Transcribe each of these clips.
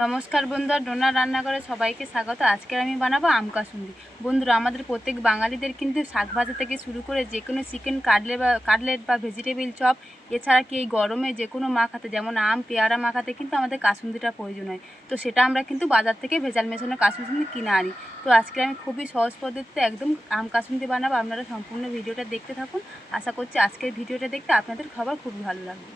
নমস্কার বন্ধুরা, ডোনা রান্নাঘরে সবাইকে স্বাগত। আজকে আমি বানাবো আম কাসুন্দি। বন্ধুরা, আমাদের প্রত্যেক বাঙালিদের কিন্তু শাক ভাজা থেকে শুরু করে যে কোনো চিকেন কাটলেট বা ভেজিটেবিল চপ, এছাড়া কি এই গরমে যে কোনো মাখাতে, যেমন আম পেয়ারা মাখাতে কিন্তু আমাদের কাসুন্দিটা প্রয়োজন হয়। তো সেটা আমরা কিন্তু বাজার থেকে ভেজাল মেশানো কাসুন্দি কিনে আনি। তো আজকে আমি খুবই সহজ পদ্ধতিতে একদম আম কাসুন্দি বানাবো। আপনারা সম্পূর্ণ ভিডিওটা দেখতে থাকুন। আশা করছি আজকের ভিডিওটা দেখতে আপনাদের খাবার খুবই ভালো লাগবে।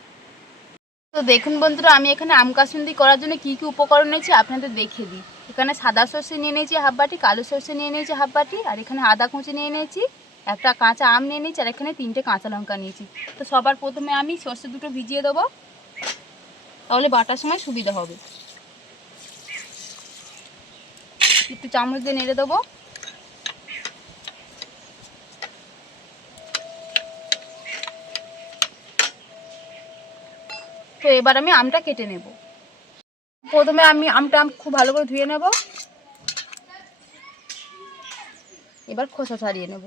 তো দেখুন বন্ধুরা, আমি এখানে আম কাসুন্দি করার জন্য কি কি উপকরণ নিয়েছি আপনাদের দেখিয়ে দিই। এখানে সাদা সর্ষে নিয়ে নিয়েছি হাফ বাটি, কালো সর্ষে নিয়ে নিয়েছি হাফ বাটি, আর এখানে আদা কুচি নিয়ে নিয়েছি, একটা কাঁচা আম নিয়ে নিয়েছি, আর এখানে 3টে কাঁচা লঙ্কা নিয়েছি। তো সবার প্রথমে আমি সর্ষে দুটো ভিজিয়ে দেবো, তাহলে বাটার সময় সুবিধা হবে। একটু চামচ দিয়ে নেড়ে দেবো। তো এবার আমি আমটা কেটে নেব। প্রথমে আমি আমটা খুব ভালো করে ধুয়ে নেব, এবার খোসা ছাড়িয়ে নেব।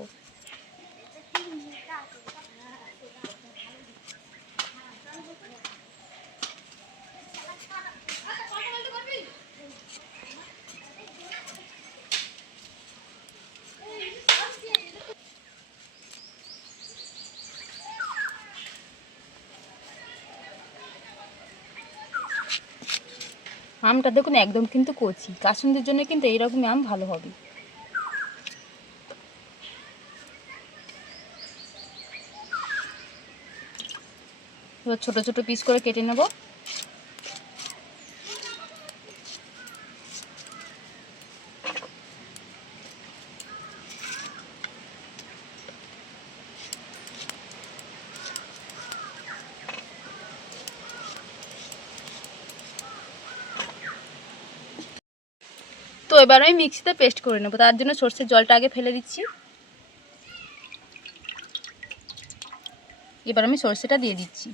আমটা দেখুন একদম কিন্তু কচি, কাসুন্দির জন্য কিন্তু এইরকমই আম ভালো হবে। এবার ছোট ছোট পিস করে কেটে নেব। তো এবার আমি মিক্সিতে পেস্ট করে নেব। তার জন্য সর্ষের জলটা আগে ফেলে দিচ্ছি। এবার আমি সর্ষেটা দিয়ে দিচ্ছি।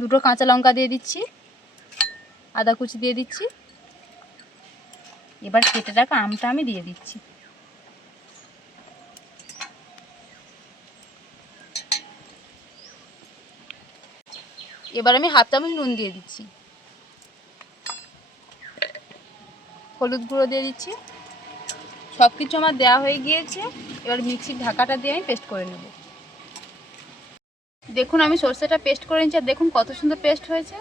দুটো কাঁচা লঙ্কা দিয়ে দিচ্ছি, আদা কুচি দিয়ে দিচ্ছি। এবার কেটে রাখা আমটা আমি দিয়ে দিচ্ছি। এবার আমি হাফ চামচ নুন দিয়ে দিচ্ছি, হলুদ গুঁড়ো দিয়ে দিচ্ছি। সব কিছু আমার দেওয়া হয়ে গিয়েছে। এবার মিক্সির ঢাকাটা দিয়ে আমি পেস্ট করে নেব। দেখুন আমি সর্ষেটা পেস্ট করে নিচ্ছি, আর দেখুন কত সুন্দর পেস্ট হয়েছে।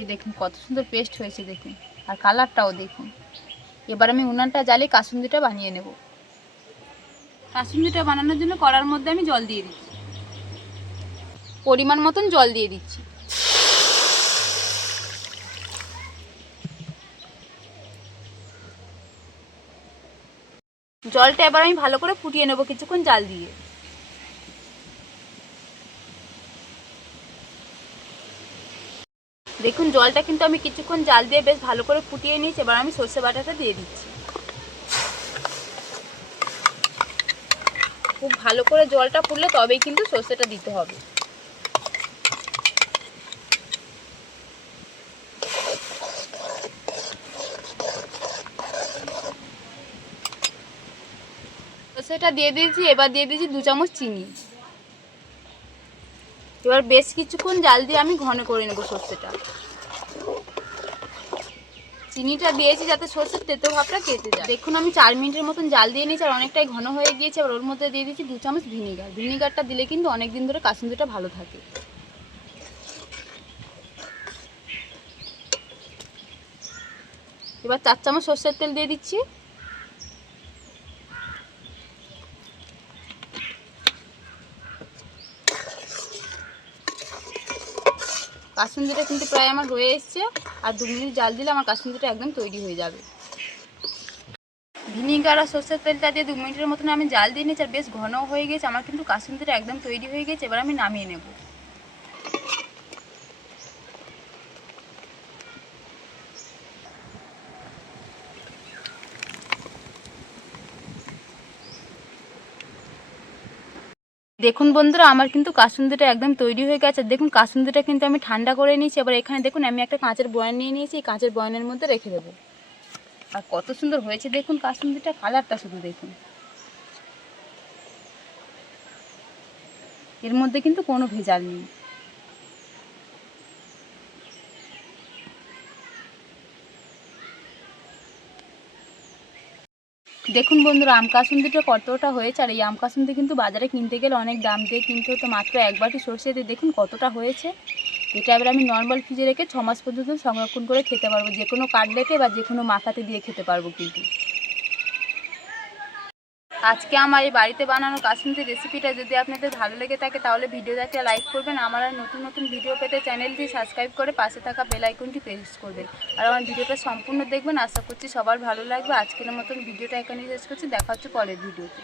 এই দেখুন কত সুন্দর পেস্ট হয়েছে দেখুন, আর কালারটাও দেখুন। এবার আমি উনানটা জ্বালিয়ে কাসুন্দিটা বানিয়ে নেব। কাসুন্দিটা বানানোর জন্য কড়ার মধ্যে আমি জল দিয়ে দিচ্ছি, পরিমাণ মতন জল দিয়ে দিচ্ছি। জলটা এবার আমি ভালো করে ফুটিয়ে নেব কিছুক্ষণ জাল দিয়ে। দেখুন জলটা কিন্তু আমি কিছুক্ষণ জাল দিয়ে বেশ ভালো করে ফুটিয়ে নিয়েছি। এবার আমি সর্ষে বাটাটা দিয়ে দিচ্ছি। খুব ভালো করে জলটা ফুটলে তবেই কিন্তু সর্ষেটা দিতে হবে। সর্ষেটা দিয়ে দিয়েছি। এবার দিয়ে দিয়েছি 2 চামচ চিনি। এবার বেশ কিছুক্ষণ জাল দিয়ে আমি ঘন করে নেব সর্ষেটা। চিনিটা দিয়েছি যাতে সর্ষের তেতো ভাবটা কেটে যায়। দেখুন আমি 4 মিনিটের মতন জাল দিয়ে নিয়েছি, আর অনেকটাই ঘন হয়ে গিয়েছে। এবার ওর মধ্যে দিয়ে দিচ্ছি 2 চামচ ভিনিগার। ভিনিগারটা দিলে কিন্তু অনেক দিন ধরে কাসুন্দিটা ভালো থাকে। এবার 4 চামচ সর্ষের তেল দিয়ে দিচ্ছি। কাসুন্দিটা কিন্তু প্রায় আমার হয়ে এসছে, আর 2 মিনিট জাল দিলে আমার কাসুন্দিটা একদম তৈরি হয়ে যাবে। ভিনিগার আর সর্ষের তেলটা দিয়ে 2 মিনিটের মতন আমি জাল দিয়ে নিয়েছি, আর বেশ ঘনও হয়ে গেছে। আমার কিন্তু কাসুন্দিটা একদম তৈরি হয়ে গেছে। এবার আমি নামিয়ে নেব। দেখুন বন্ধুরা, আমার কিন্তু কাসুন্দিটা একদম তৈরি হয়ে গেছে। দেখুন কাসুন্দিটা কিন্তু আমি ঠান্ডা করে নিয়েছি। এবার এখানে দেখুন আমি একটা কাঁচের বয়াম নিয়ে নিয়েছি, এই কাঁচের বয়ামের মধ্যে রেখে দেবো। আর কত সুন্দর হয়েছে দেখুন কাসুন্দিটা, কালারটা শুধু দেখুন। এর মধ্যে কিন্তু কোনো ভেজাল নেই। দেখুন বন্ধুরা, আম কাসুন্দিটা কতটা হয়েছে। আর এই আম কাসুন্দি কিন্তু বাজারে কিনতে গেলে অনেক দাম দিয়ে কিনতে হতো, মাত্র এক বাটি সর্ষে দিয়ে দেখুন কতটা হয়েছে। এটা এবার আমি নর্মাল ফ্রিজে রেখে 6 মাস পর্যন্ত সংরক্ষণ করে খেতে পারবো, যে কোনো কাটলেটে বা যে কোনো মাখাতে দিয়ে খেতে পারবো। কিন্তু আজকে আমার এই বাড়িতে বানানো কাসুন্দি রেসিপিটা যদি আপনাদের ভালো লেগে থাকে তাহলে ভিডিওটাকে লাইক করবেন। আমার আর নতুন নতুন ভিডিও পেতে চ্যানেলটি সাবস্ক্রাইব করে পাশে থাকা বেল আইকনটি প্রেস করবেন। আর আমার ভিডিওটা সম্পূর্ণ দেখবেন, আশা করছি সবার ভালো লাগবে। আজকের মতন ভিডিওটা এখানে শেষ করছি, দেখা হচ্ছে পরের ভিডিওতে।